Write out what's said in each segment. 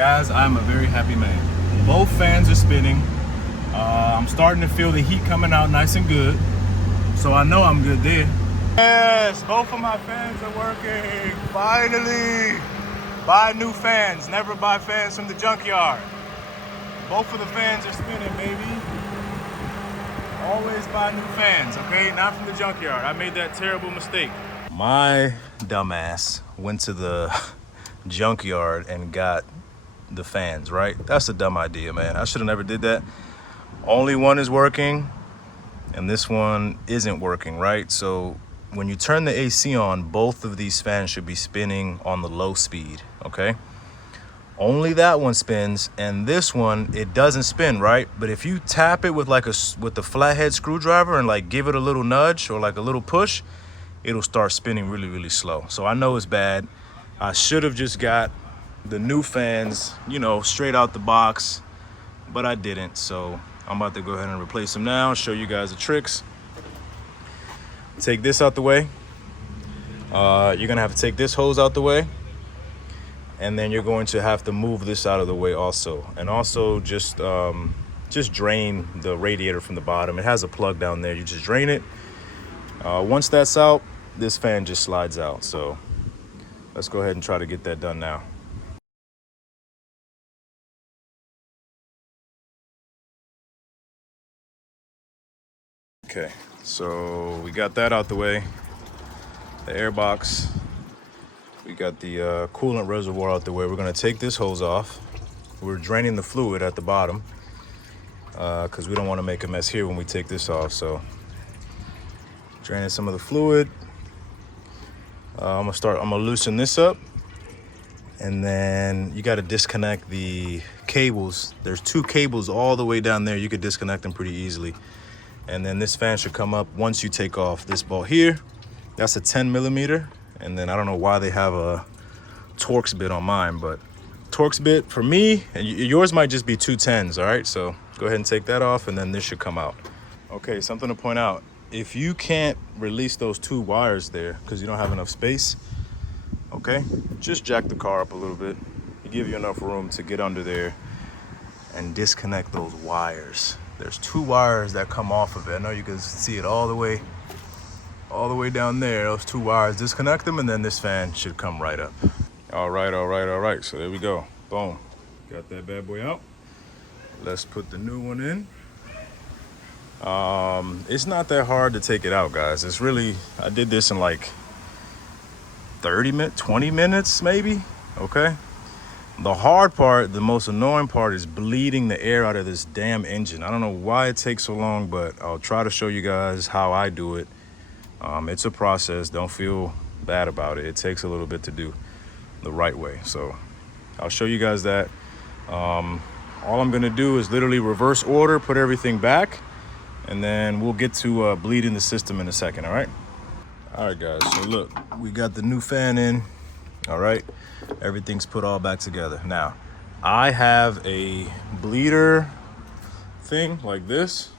Guys, I'm a very happy man. Both fans are spinning. I'm starting to feel the heat coming out nice and good. So I know I'm good there. Yes, both of my fans are working. Finally. Buy new fans. Never buy fans from the junkyard. Both of the fans are spinning, baby. Always buy new fans, okay? Not from the junkyard. I made that terrible mistake. My dumbass went to the junkyard and got the fans, right? That's a dumb idea, man. I should have never did that. Only one is working and this one isn't working, right? So when you turn the AC on, both of these fans should be spinning on the low speed, okay? Only that one spins, and this one, it doesn't spin, right? But if you tap it with the flathead screwdriver and like give it a little nudge or like a little push, it'll start spinning really, really slow. So I know it's bad. I should have just got the new fans, you know, straight out the box, but I didn't. So I'm about to go ahead and replace them now, show you guys the tricks. Take this out the way. You're gonna have to take this hose out the way. And then you're going to have to move this out of the way also. And also just drain the radiator from the bottom. It has a plug down there. You just drain it. Once that's out, this fan just slides out. So let's go ahead and try to get that done now. Okay, so we got that out the way. The air box. We got the coolant reservoir out the way. We're gonna take this hose off. We're draining the fluid at the bottom because we don't want to make a mess here when we take this off. So draining some of the fluid. I'm gonna loosen this up, and then you got to disconnect the cables. There's two cables all the way down there. You could disconnect them pretty easily. And then this fan should come up once you take off this bolt here. That's a 10 millimeter. And then I don't know why they have a Torx bit on mine, but Torx bit for me, and yours might just be 210s, all right? So go ahead and take that off, and then this should come out. Okay, something to point out. If you can't release those two wires there because you don't have enough space, okay, just jack the car up a little bit. It give you enough room to get under there and disconnect those wires. There's two wires that come off of it. I know you can see it all the way down there. Those two wires, disconnect them, and then this fan should come right up. All right. So there we go. Boom. Got that bad boy out. Let's put the new one in. It's not that hard to take it out, guys. It's really, I did this in like 20 minutes maybe, okay? The hard part, the most annoying part is bleeding the air out of this damn engine. I don't know why it takes so long, but I'll try to show you guys how I do it. It's a process. Don't feel bad about it. It takes a little bit to do the right way. So I'll show you guys that. All I'm gonna do is literally reverse order, put everything back, and then we'll get to bleeding the system in a second, all right? All right, guys, so look, we got the new fan in, all right? Everything's put all back together. Now, I have a bleeder thing like this.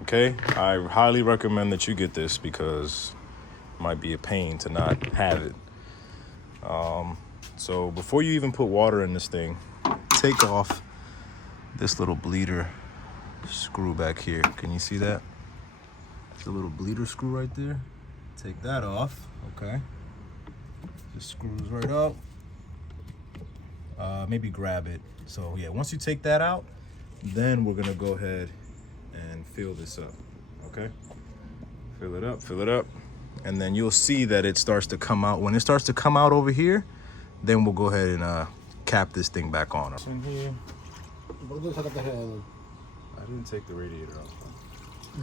Okay, I highly recommend that you get this because it might be a pain to not have it. So before you even put water in this thing, take off this little bleeder screw back here. Can you see that? It's a little bleeder screw right there. Take that off, okay? Just screws right up. Maybe grab it. So yeah, once you take that out, then we're gonna go ahead and fill this up, okay? Fill it up, and then you'll see that it starts to come out. When it starts to come out over here, then we'll go ahead and cap this thing back on. In here. I didn't take the radiator off.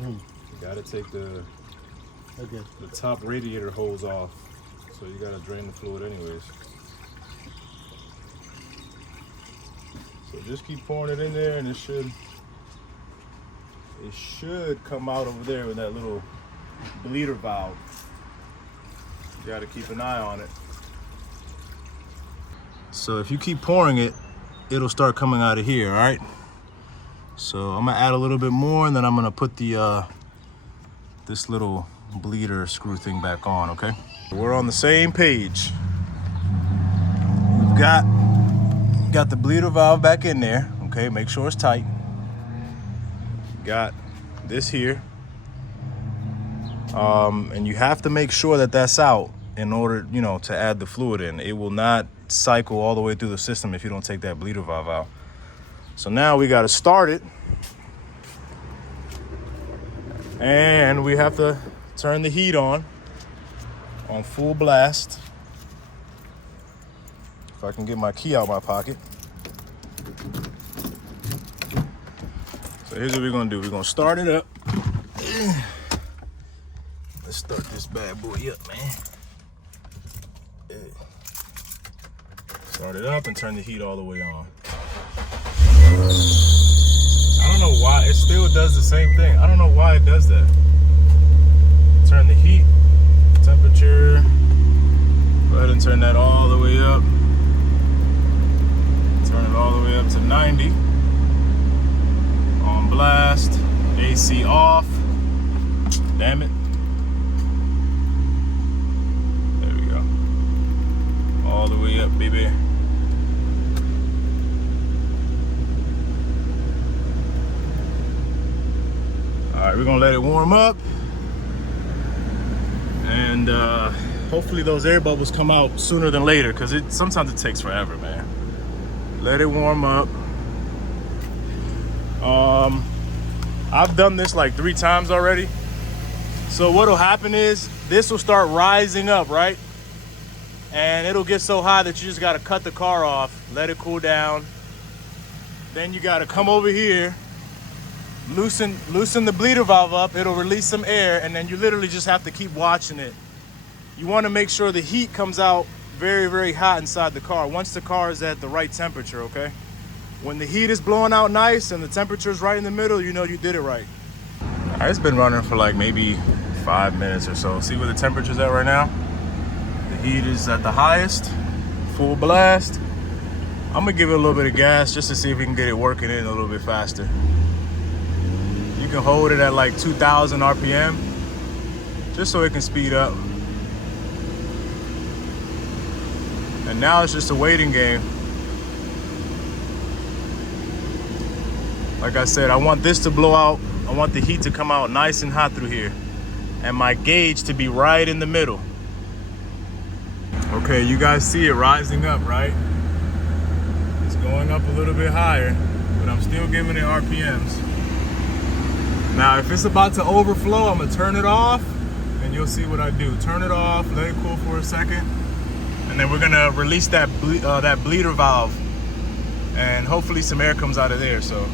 You gotta take the top radiator hose off, so you gotta drain the fluid anyways. So just keep pouring it in there, and it should come out over there with that little bleeder valve. You got to keep an eye on it. So if you keep pouring it, it'll start coming out of here, all right? So I'm gonna add a little bit more, and then I'm gonna put the this little bleeder screw thing back on, okay? We're on the same page. We've got got the bleeder valve back in there. Okay, make sure it's tight. Got this here. And you have to make sure that that's out in order, you know, to add the fluid in. It will not cycle all the way through the system if you don't take that bleeder valve out. So now we got to start it. And we have to turn the heat on full blast. If I can get my key out of my pocket. So here's what we're gonna do. We're gonna start it up. Let's start this bad boy up, man. Start it up and turn the heat all the way on. I don't know why, it still does the same thing. I don't know why it does that. Turn the heat, temperature. Go ahead and turn that all the way up. Turn it all the way up to 90. On blast, AC off. Damn it. There we go. All the way up, baby. All right, we're gonna let it warm up. And hopefully those air bubbles come out sooner than later, because sometimes it takes forever, man. Let it warm up. I've done this like 3 times already. So what'll happen is this will start rising up, right? And it'll get so high that you just gotta cut the car off, let it cool down. Then you gotta come over here, loosen the bleeder valve up, it'll release some air, and then you literally just have to keep watching it. You wanna make sure the heat comes out very, very hot inside the car once the car is at the right temperature, okay? When the heat is blowing out nice and the temperature is right in the middle, you know you did it right. All right, it's been running for like maybe 5 minutes or so. See where the temperature's at right now? The heat is at the highest, full blast. I'm gonna give it a little bit of gas just to see if we can get it working in a little bit faster. You can hold it at like 2,000 RPM, just so it can speed up. And now it's just a waiting game. Like I said, I want this to blow out. I want the heat to come out nice and hot through here. And my gauge to be right in the middle. Okay, you guys see it rising up, right? It's going up a little bit higher, but I'm still giving it RPMs. Now, if it's about to overflow, I'm gonna turn it off and you'll see what I do. Turn it off, let it cool for a second. And then we're gonna release that bleeder valve, and hopefully some air comes out of there. So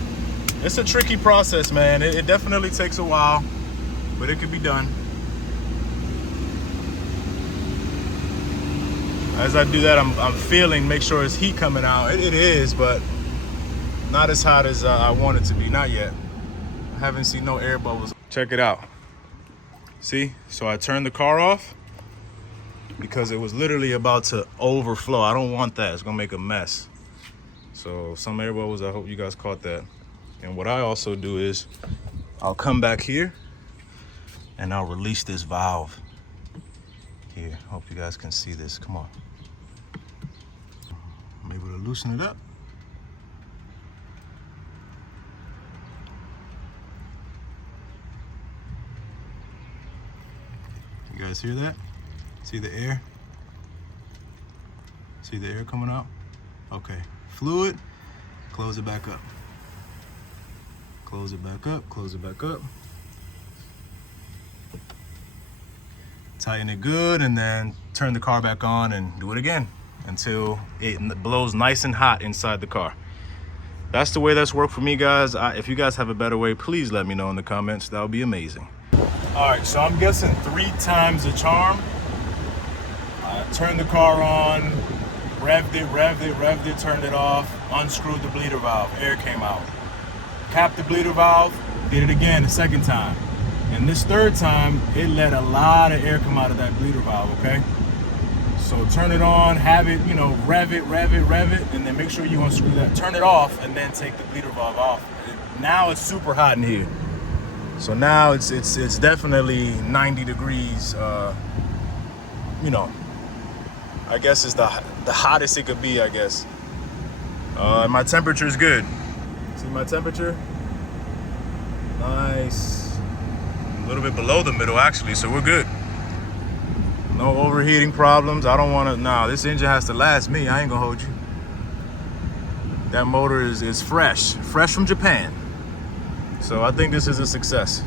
it's a tricky process, man. It definitely takes a while, but it can be done. As I do that, I'm feeling, make sure it's heat coming out. It is, but not as hot as I want it to be, not yet. I haven't seen no air bubbles. Check it out. See, so I turned the car off because it was literally about to overflow. I don't want that, it's gonna make a mess. So some air bubbles, I hope you guys caught that. And what I also do is I'll come back here and I'll release this valve here. Hope you guys can see this, come on. I'm able to loosen it up. You guys hear that? See the air? See the air coming out? Okay, fluid, close it back up. Close it back up, close it back up. Tighten it good, and then turn the car back on and do it again until it blows nice and hot inside the car. That's the way that's worked for me, guys. If you guys have a better way, please let me know in the comments. That would be amazing. All right, so I'm guessing 3 times the charm. I turned the car on, revved it, turned it off, unscrewed the bleeder valve, air came out. Capped the bleeder valve, did it again the second time. And this third time, it let a lot of air come out of that bleeder valve, okay? So turn it on, have it, you know, rev it, and then make sure you unscrew that. Turn it off, and then take the bleeder valve off. Now it's super hot in here. So now it's definitely 90 degrees, you know, I guess it's the hottest it could be, I guess. My temperature is good. See my temperature? Nice. A little bit below the middle actually, so we're good. No overheating problems. I don't want to, nah, this engine has to last me. I ain't gonna hold you. That motor is fresh from Japan. So I think this is a success.